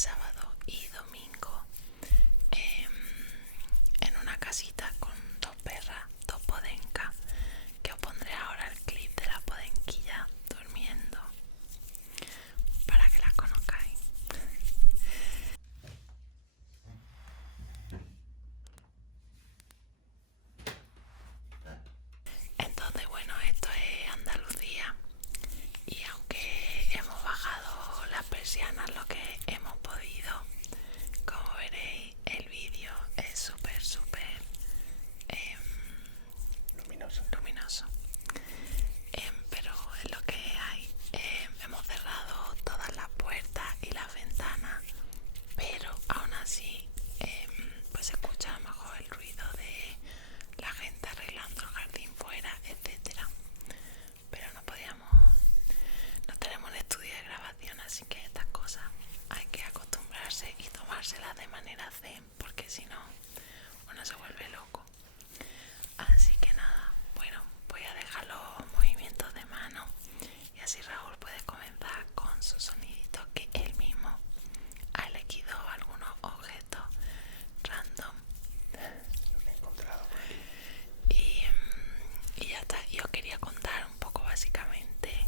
sábado y domingo en una casita con dos perras, dos podencas, que os pondré ahora el clip de la podenquilla durmiendo para que las conozcáis. Entonces, bueno, esto es Andalucía y aunque hemos bajado las persianas lo que hemos podido, como veréis el vídeo es súper luminoso. Pero es lo que hay. Hemos cerrado todas las puertas y las ventanas, pero aún así pues se escucha a lo mejor el ruido de la gente arreglando el jardín fuera, etcétera. Pero no tenemos un estudio de grabación, así que estas cosas hay que acostumbrarse y tomárselas de manera zen, porque si no uno se vuelve loco. Así que nada, bueno, voy a dejar los movimientos de mano y así Raúl puede comenzar con sus soniditos, que él mismo ha elegido algunos objetos random y, y ya está. Yo quería contar un poco básicamente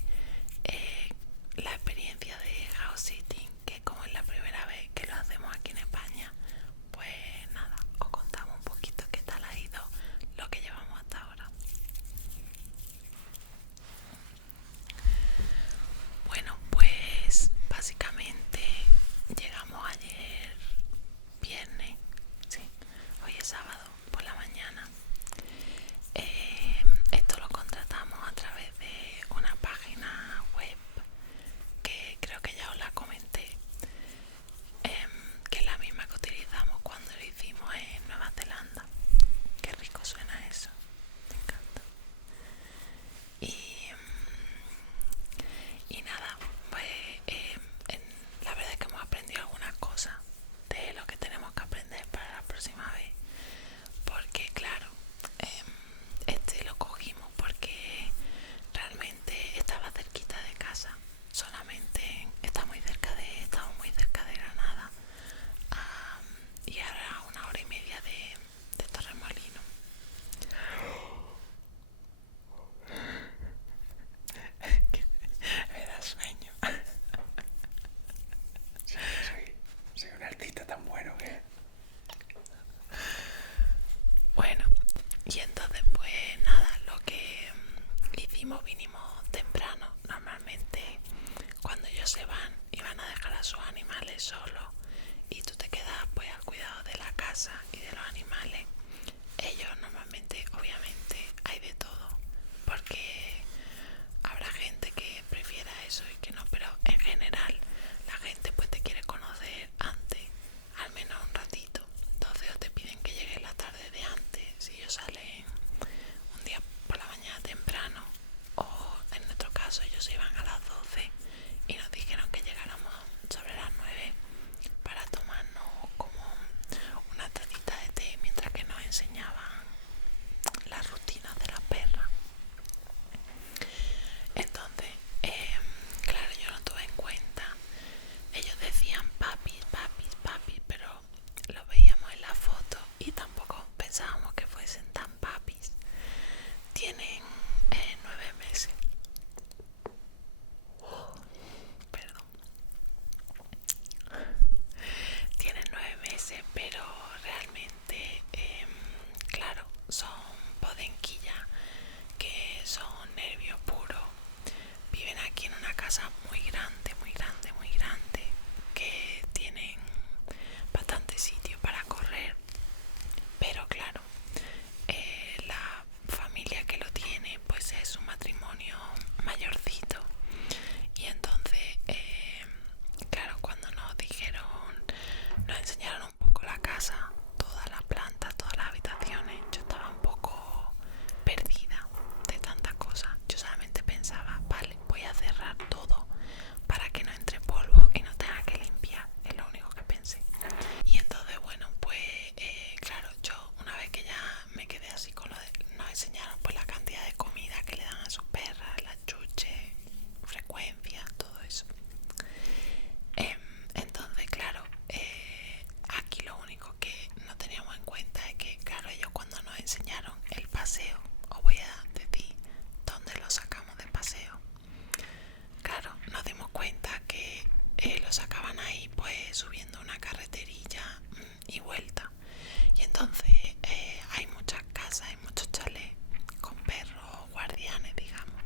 la experiencia de house sitting, que como es la primera vez que lo hacemos aquí en España, pues nada, os contamos un poquito qué tal ha ido lo que llevamos hasta ahora. Bueno, pues básicamente llegamos ayer viernes, sí, hoy es sábado por la mañana. Esto lo contratamos a través de una página web que creo que ya os la comenté, que es la misma que utilizamos cuando lo hicimos en Nueva Zelanda. Qué rico suena eso, me encanta. Y nada, pues la verdad es que hemos aprendido algunas cosas de lo que tenemos que aprender para la próxima vez, porque claro, este lo cogimos porque realmente estaba cerquita de casa, solamente estamos muy cerca de Granada, y ahora 1 hora y media de Torremolinos. Me da sueño. Soy un artista tan bueno que... Bueno, y entonces pues nada, lo que hicimos, vinimos temprano. Normalmente cuando ellos se van y van a dejar a sus animales solos y tú te quedas pues al cuidado de la casa y de los animales, ellos normalmente, obviamente hay de todo, porque habrá gente que prefiera eso y que no, pero en general la gente pues te quiere conocer antes, al menos un ratito. Entonces o te piden que llegues la tarde de antes, si ellos salen un día por la mañana temprano, o en nuestro caso ellos iban a las 12 y nos dijeron que llegáramos sobre las 9 para tomarnos como una tacita de té mientras que nos enseñaban las rutinas de la perra. Entonces, claro, yo no tuve en cuenta. Ellos decían papis, papis, papis, pero lo veíamos en la foto y tampoco pensábamos que fuesen tan papis. Tienen 9 meses. Perdón. Tienen 9 meses, pero realmente, claro, son podenquillas, que son nervio puro. Viven aquí en una casa muy grande, muy grande, muy grande, que tienen bastante sitio para correr. Pero claro, la familia que lo tiene pues es un matrimonio mayorcito, y entonces claro, cuando nos enseñaron un poco la casa, todas las plantas, todas las habitaciones, yo estaba un poco perdida de tantas cosas. Yo solamente pensaba, vale, voy a cerrar todo para que los sacaban ahí pues subiendo una carreterilla y vuelta. Y entonces hay muchas casas, hay muchos chalés con perros guardianes, digamos.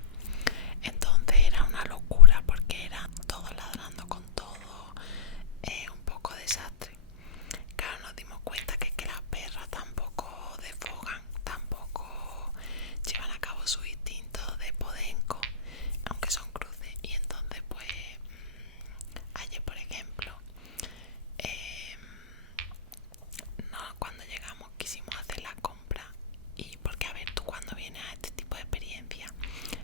Entonces era una locura porque eran todos ladrando con todo, un poco desastre. Claro, nos dimos cuenta que las perras tampoco desfogan, tampoco llevan a cabo su instinto de podenco, aunque son cruces. Y entonces pues ayer por ejemplo no, cuando llegamos quisimos hacer la compra. Y porque a ver, tú cuando vienes a este tipo de experiencia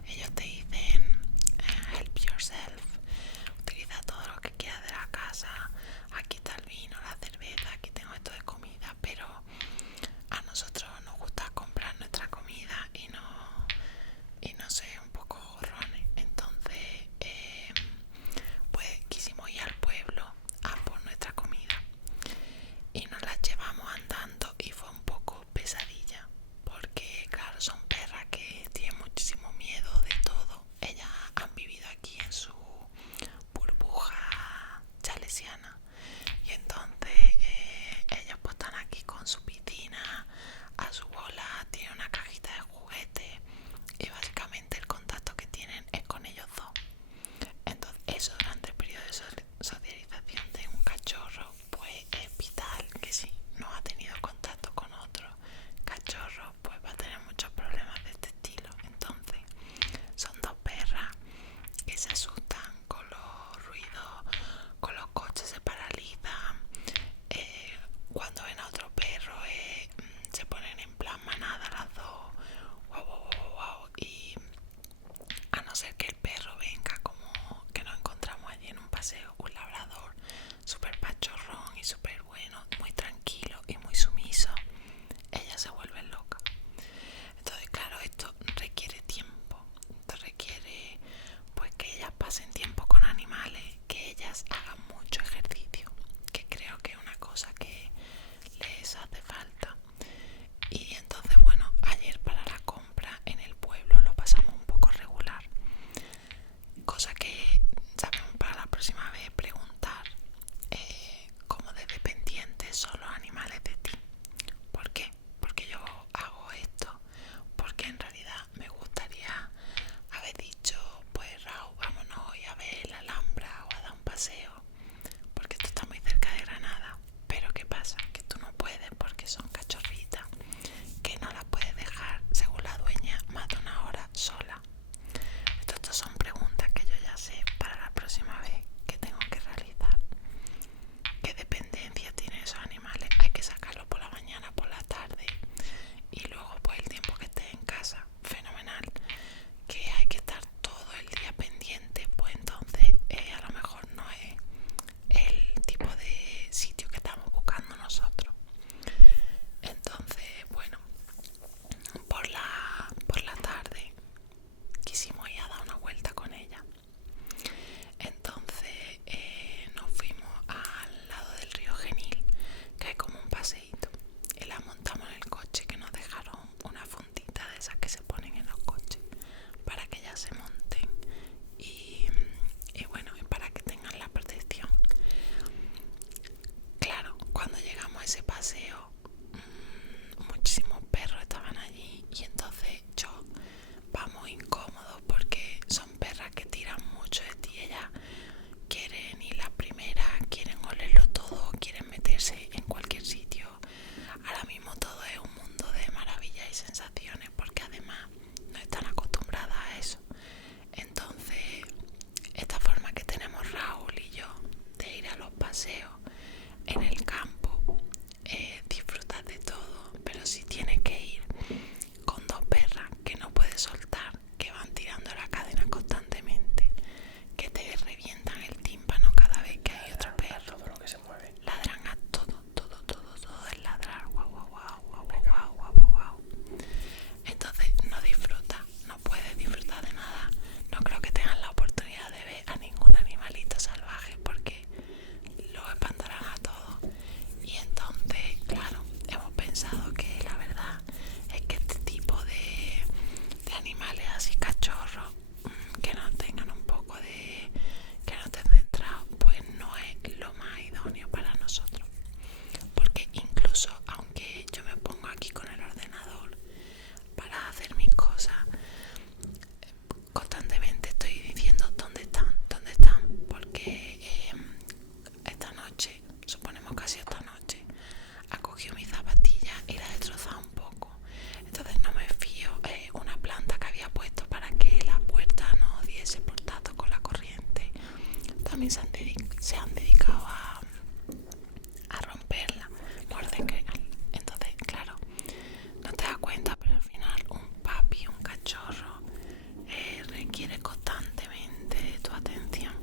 ellos te dicen help yourself, utiliza todo lo que quieras de la casa, aquí está el vino, la cerveza, aquí tengo esto de comida. Pero a nosotros nos gusta comprar nuestra comida y no sé, un poco gorrones. Entonces pues quisimos ir al pueblo a por nuestra comida y nos las llevamos andando y fue un poco pesadilla porque claro, son perras que tienen muchísimo miedo de todo. Ellas han vivido aquí en su burbuja chalesiana y entonces ellas pues están aquí con su piscina a su bola, tienen una cajita de juguetes y básicamente el contacto que tienen es con ellos dos. Entonces eso durante el periodo de socialización de un cachorro pues es vital, que si no ha tenido contacto con otro cachorro pues va a tener muchos problemas de este estilo. Entonces son dos perras que se asustan con los ruidos, con los coches se paralizan, cuando ven a otro perro se ponen en plan manada las dos, wow, wow, wow, wow. Y a no ser que el perro venga, como que nos encontramos allí en un paseo, un labrador súper pachorrón y súper bueno, muy tranquilo y muy sumiso, ellas se vuelven locas. Entonces claro, esto requiere tiempo, esto requiere pues que ellas pasen tiempo con animales, que ellas hagan mucho ejercicio, que creo que es una cosa que les hace falta. Y entonces bueno, ayer para la compra en el pueblo lo pasamos un poco regular, cosa que sabemos para la próxima vez preguntar cómo de dependientes son los animales de ti. ¿Por qué? Porque yo hago esto, porque en realidad me gustaría haber dicho pues Raúl, vámonos hoy a ver la Alhambra o a dar un paseo, porque esto está muy cerca de Granada. Pero ¿qué pasa? Que tú no puedes porque son cachorritas, que no las puedes dejar, según la dueña, más de una hora sola. Estas son preguntas que yo ya sé para la próxima vez que tengo que realizar. ¿Qué dependencia tienen esos animales? Hay que sacarlos por la mañana, por la tarde y luego pues el tiempo que estés en casa, fenomenal. Que hay que estar todo el día pendiente, pues entonces a lo mejor no es el tipo de sitio que estamos buscando nosotros. Entonces bueno, por la tarde quisimos ir a dar una vuelta con ella. Entonces nos fuimos al lado del río Genil, que hay como un paseíto, y la montamos en el coche, que nos dejaron una fundita de esas que se ponen en los coches para que ellas se monten y bueno, y para que tengan la protección. Claro, cuando llegamos a ese paseo muchísimos perros estaban allí y entonces yo vamos incómodos porque son perras que tiran mucho de ti. Ellas quieren ir la primera, quieren olerlo todo, quieren meterse en cualquier sitio. Ahora mismo todo es un mundo de maravillas y sensaciones porque además no están acostumbradas a eso. Entonces esta forma que tenemos Raúl y yo de ir a los paseos en el campo, disfrutas de todo, pero si tienes que ir con dos perras que no puedes soltar, que van tirando la cadena constantemente, que te revientan el tímpano cada vez que hay otro perro, todo lo que se mueve. ladran a todo, todo, todo, todo es ladrar, guau, guau, guau, guau, guau, guau, guau, guau. Entonces no disfrutas, no puedes disfrutar de nada. No creo que tengas la oportunidad de ver a ningún animalito salvaje porque los espantarán a todos. se han dedicado a romperla, morder. Entonces, claro, no te das cuenta, pero al final un papi, un cachorro, requiere constantemente de tu atención.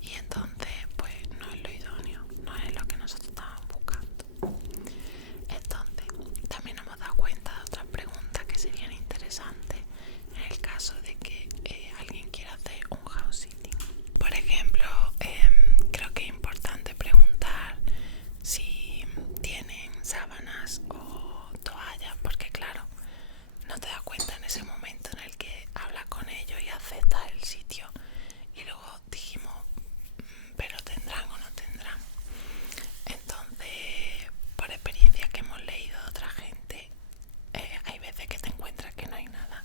Y entonces, pues no es lo idóneo, no es lo que nosotros estábamos buscando. Entonces, también nos hemos dado cuenta de otras preguntas que serían interesantes en el caso de que alguien quiera hacer un house sitting. Por ejemplo, creo que es importante preguntar si tienen sábanas o toallas, porque claro, no te das cuenta en ese momento en el que hablas con ellos y aceptas el sitio. Y luego dijimos, pero tendrán o no tendrán. Entonces, por experiencia que hemos leído de otra gente, hay veces que te encuentras que no hay nada.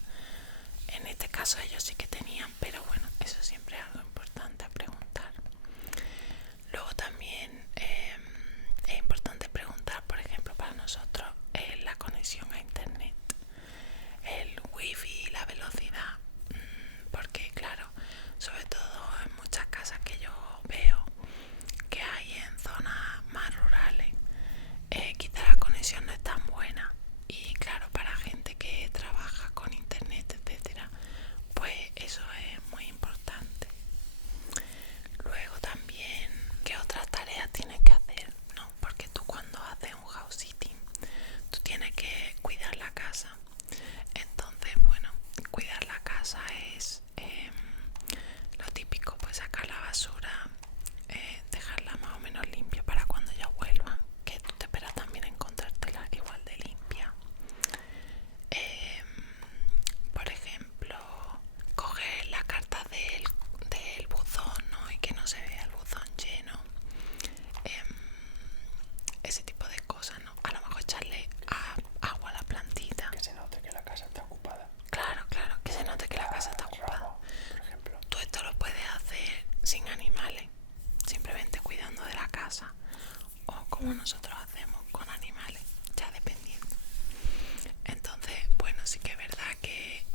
En este caso ellos sí que tenían, pero bueno, eso siempre es algo importante a preguntar. Luego también es importante preguntar, por ejemplo, para nosotros, la conexión a internet, el wifi, la velocidad, porque claro, sobre todo en muchas casas que yo veo que hay en zonas más rurales, quizá la conexión no es tan buena. Y claro, para gente que trabaja con internet, etcétera, pues eso es muy importante. Luego también, ¿qué otras tareas tienes que hacer? ¿No? Porque tú cuando haces un house sitting, tú tienes que cuidar la casa. Entonces, bueno, cuidar la casa es lo típico, pues sacar la basura, dejarla más o menos limpia para cuando ya vuelvan, que tú te esperas también encontrártela igual de limpia. Por ejemplo, coger la carta del buzón, ¿no? Y que no se vea el buzón lleno. Ese tipo de cosas, ¿no? A lo mejor echarle agua a la plantita. Que se note que la casa está ocupada. Claro, claro, que se note que la casa está ocupada. Ramo, por ejemplo. Tú esto lo puedes hacer sin animales, simplemente cuidando de la casa, o como nosotros hacemos con animales, ya dependiendo. Entonces, bueno, sí que es verdad que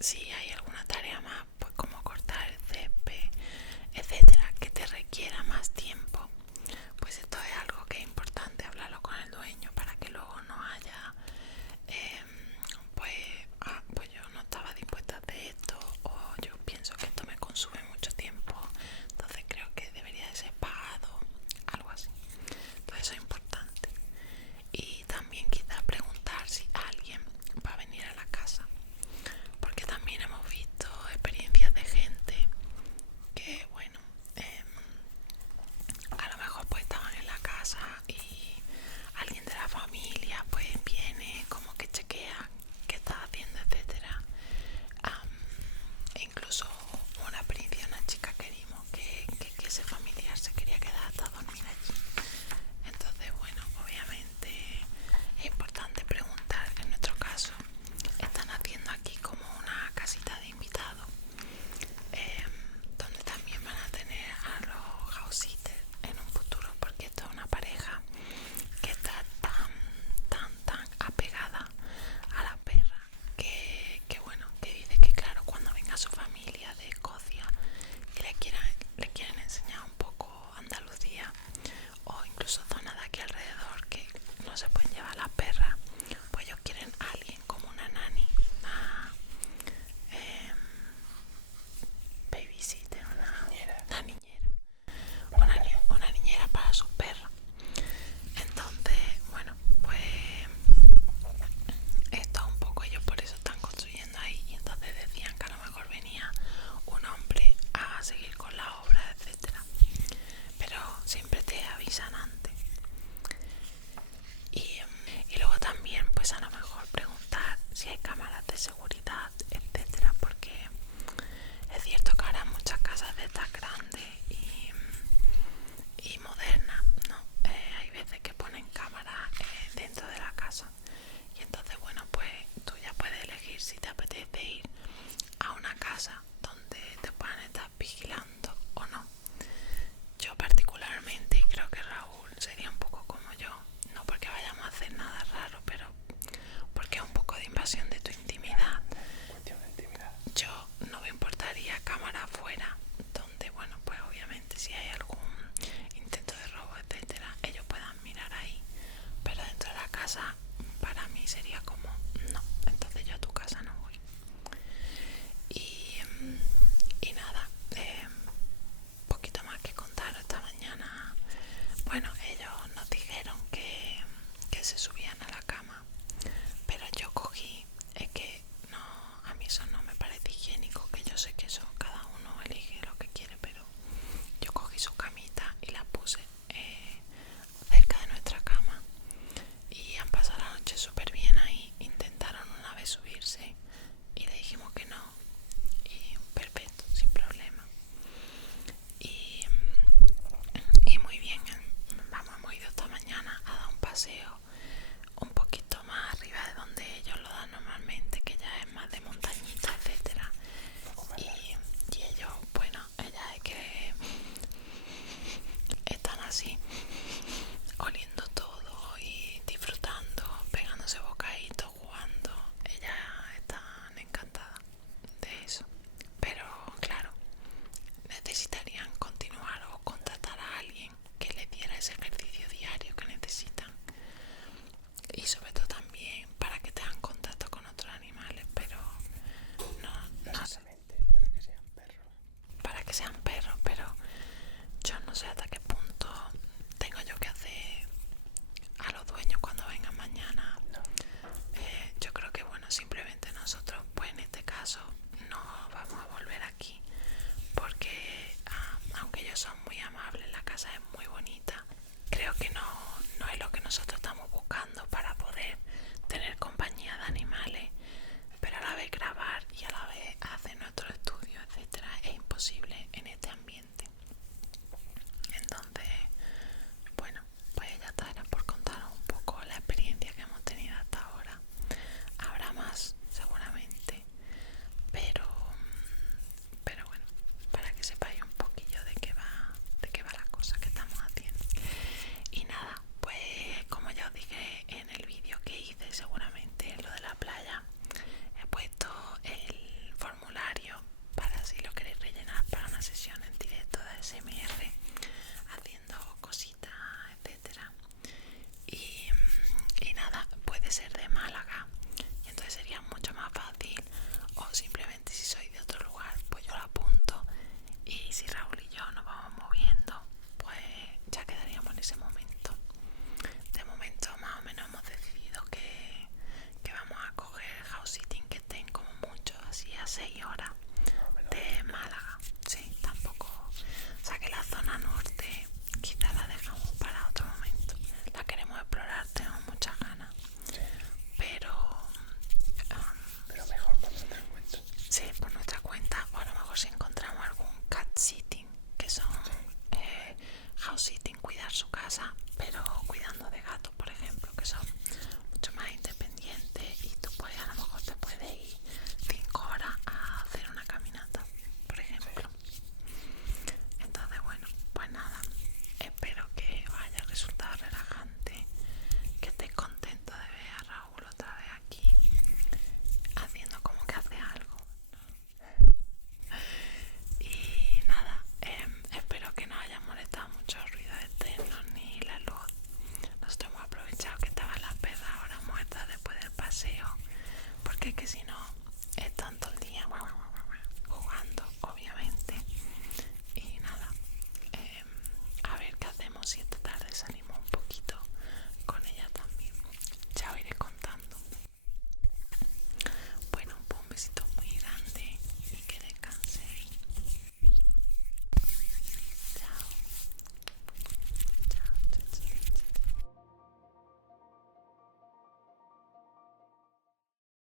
si hay alguna tarea más, pues como cortar el césped, etcétera, que te requiera más tiempo, pues esto es algo que es importante hablarlo con el dueño para que luego no haya pues yo no estaba dispuesta a hacer esto, o yo pienso que esto me consume mucho tiempo, entonces creo que debería de ser pagado, algo así. Entonces eso es importante. Y también quizás preguntar si alguien va a venir a la casa, porque también hemos visto experiencias de gente que bueno, a lo mejor pues estaban en la casa y alguien de la familia pues viene, como que chequea qué está haciendo, etcétera. E incluso una experiencia, una chica que vimos que ese familiar se quería quedar hasta dormir allí. Entonces bueno, obviamente es importante preguntar. En nuestro caso están haciendo aquí como una casita de invitados, donde también van a tener a los house sitters en un futuro, porque esto es una pareja que está tan apegada a la perra que bueno, que dice que claro, cuando venga su familia de Escocia y le quieren enseñar un poco Andalucía o incluso zonas de aquí alrededor que no se pueden llevar las perras, pues ellos quieren a alguien como una nani, una babysitter, una niñera para sus perros. Entonces, bueno, pues esto un poco ellos por eso están construyendo ahí, y entonces decían que a lo mejor venía un hombre a seguir con la obra, etcétera, pero siempre te avisan antes. Y luego también pues a lo mejor preguntar si hay cámaras de seguridad, etcétera, porque es cierto que ahora muchas casas de estas grandes y modernas, ¿no? Hay veces que ponen cámaras dentro de la casa, y entonces bueno, pues tú ya puedes elegir si te apetece ir a una casa donde te puedan estar vigilando o no. Yo particularmente, y creo que Raúl sería un poco como yo, no porque vayamos a hacer nada raro, pero porque es un poco de invasión de tu intimidad. Cuestión de intimidad. Yo no me importaría cámara afuera, donde bueno, pues casa es muy bonita. Creo que no es lo que nosotros estamos buscando.